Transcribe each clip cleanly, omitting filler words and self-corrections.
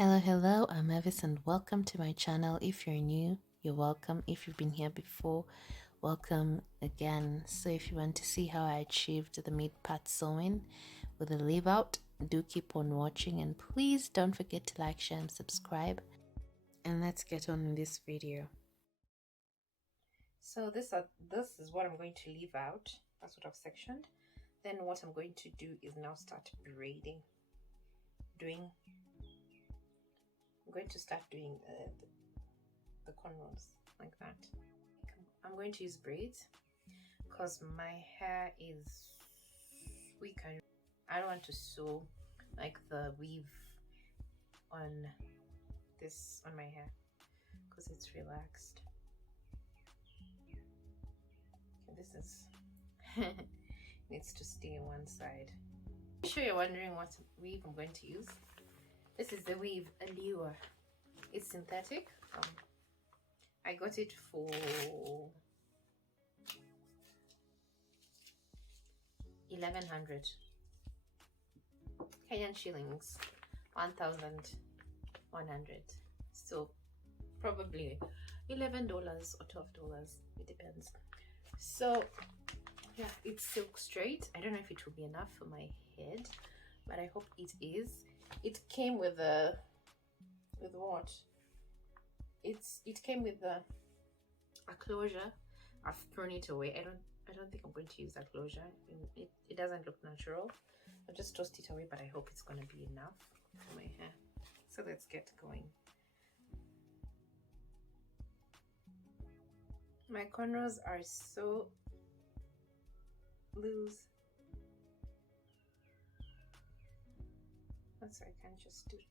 Hello, I'm Evis and welcome to my channel. If you're new, you're welcome. If you've been here before, welcome again. So if you want to see how I achieved the mid-part sewing with the leave out, do keep on watching and please don't forget to like, share and subscribe. And let's get on in this video. So this is what I'm going to leave out. That's what I've sectioned. Then what I'm going to do is now start braiding. I'm going to start doing the cornrows like that. I'm going to use braids because my hair is weak. I don't want to sew like the weave on my hair because it's relaxed. Okay, this is needs to stay on one side. I'm sure you're wondering what weave I'm going to use. This is the weave Allure. It's synthetic. I got it for $1,100 Kenyan shillings, 1,100. So probably $11 or $12. It depends. So yeah, it's silk straight. I don't know if it will be enough for my head, but I hope it is. It came with what? It came with a closure. I've thrown it away. I don't think I'm going to use that closure. It doesn't look natural. I'll just tossed it away, but I hope it's going to be enough for my hair. So let's get going. My cornrows are so loose. That's why I can't just do it.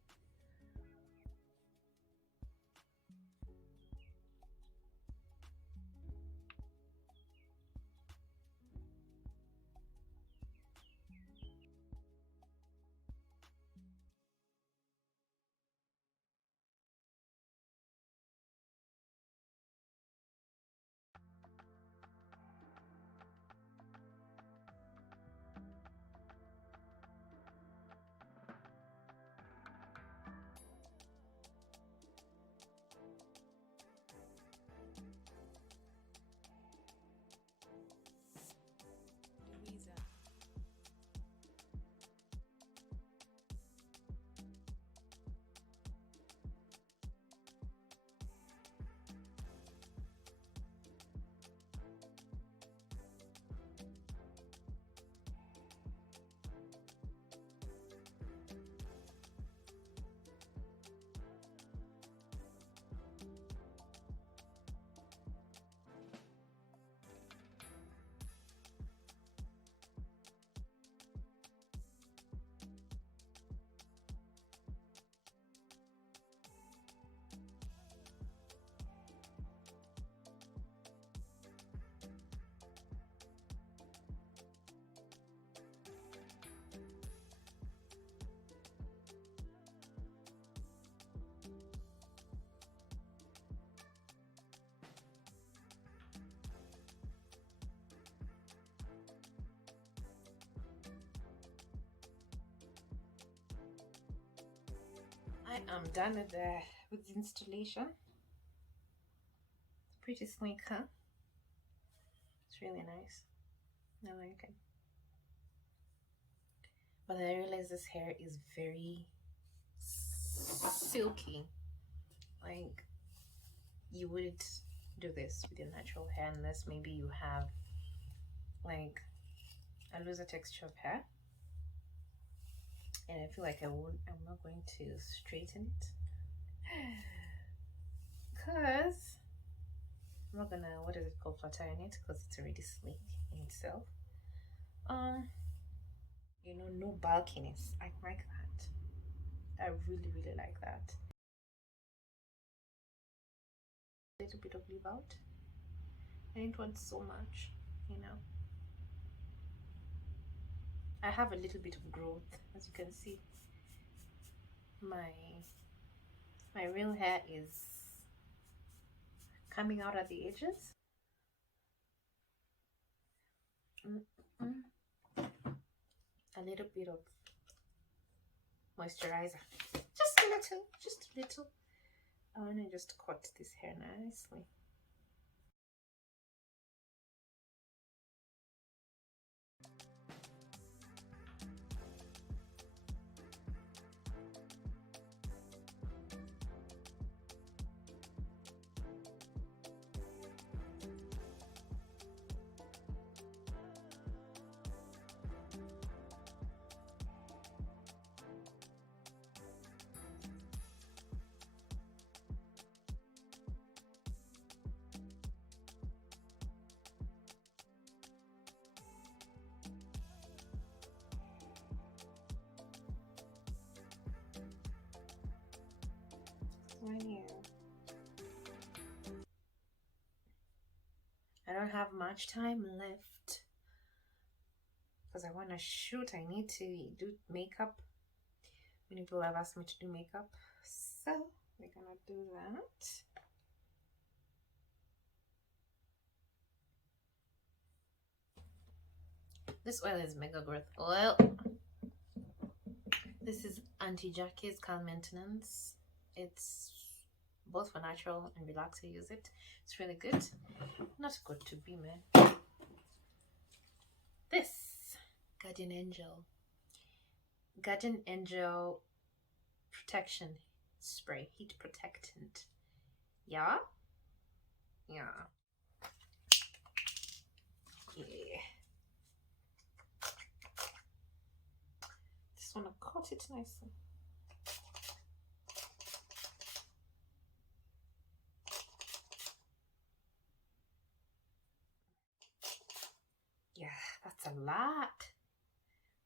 I am done with the installation. Pretty sleek, huh? It's really nice. I like it. But I realize this hair is very silky. Like, you wouldn't do this with your natural hair unless maybe you have like a looser texture of hair. And I feel like I'm not going to straighten it because I'm not gonna, what is it called, flat iron it, because it's already sleek in itself. You know, no bulkiness. I like that. I really like that. A little bit of leave out. I didn't want so much, you know. I have a little bit of growth, as you can see. My real hair is coming out at the edges. A little bit of moisturizer, just a little, just a little. I want to just cut this hair nicely. Right here. I don't have much time left because I want to shoot. I need to do makeup. Many people have asked me to do makeup, so we're gonna do that. This oil is Mega Growth Oil. This is Auntie Jackie's Calm Maintenance. It's both for natural and relax. I use it. It's really good. Not good to be, man. This Guardian Angel protection spray, heat protectant. Yeah. Just want to cut it nicely. Yeah, that's a lot.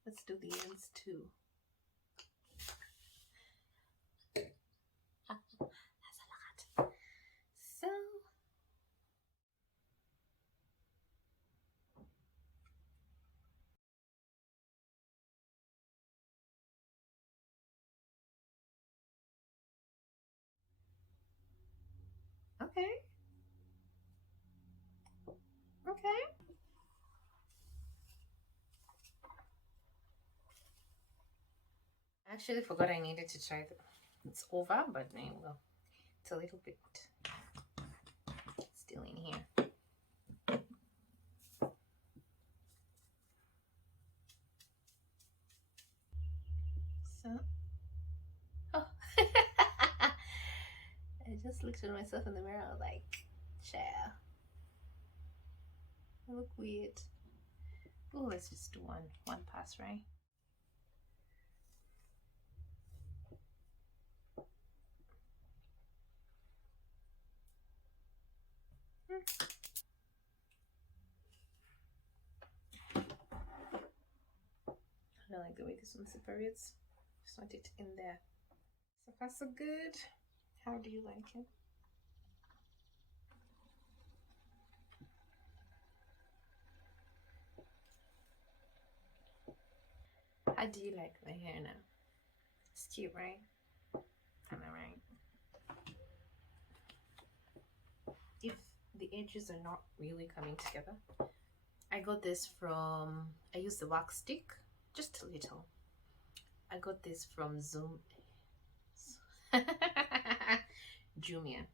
Let's do the ends too. That's a lot. So okay. I actually forgot I needed to try it. It's over, but well, it's a little bit still in here. So, oh, I just looked at myself in the mirror. I was like, "Chair, I look weird." Oh, let's just do one pass, right? I don't like the way this one separates. Just want it in there. So far so good. How do you like it? How do you like my hair now? It's cute, right? Am I right? If the edges are not really coming together, I got this from, I used the wax stick, just a little. I got this from Jumia.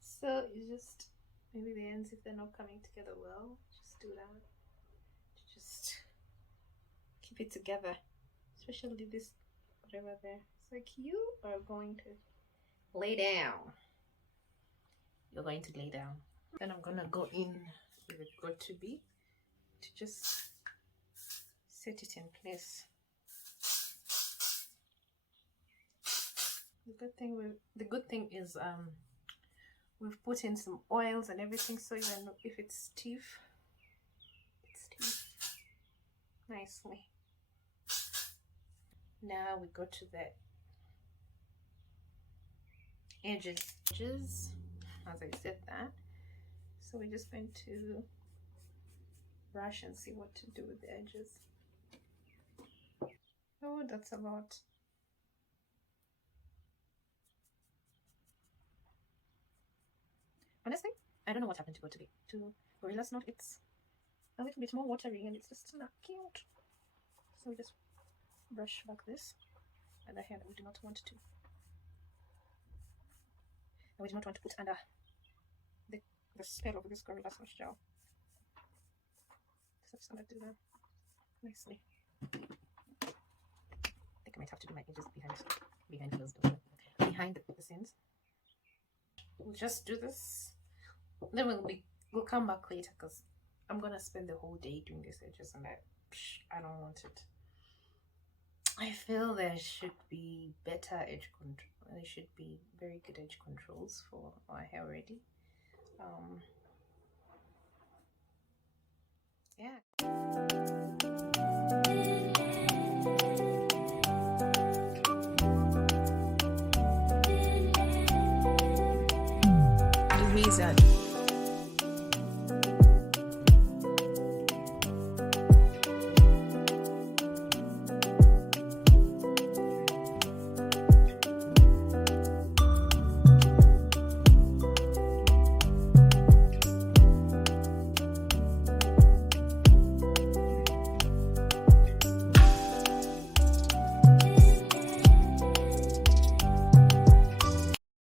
So you just, maybe the ends, if they're not coming together well, just do that. Just keep it together, especially this whatever there. It's like you are going to lay down. You're going to lay down. Then I'm gonna go in with it got to be to just set it in place. The good thing is we've put in some oils and everything, so even if it's stiff, it's stiff nicely. Now we go to the edges, as I said that. So we're just going to brush and see what to do with the edges. Oh, that's a lot. Honestly, I don't know what happened to Gorilla Snot. It's a little bit more watery and it's just not cute. So we just brush back this and the hair that we do not want to. I would not want to put under the spell of this Gorilla Soft Gel. So I'm just gonna do that nicely. I think I might have to do my edges behind closed doors, behind the scenes. We'll just do this, then we'll come back later because I'm gonna spend the whole day doing these edges, and I don't want it. I feel there should be better edge control. There should be very good edge controls for our hair already. Yeah. The reason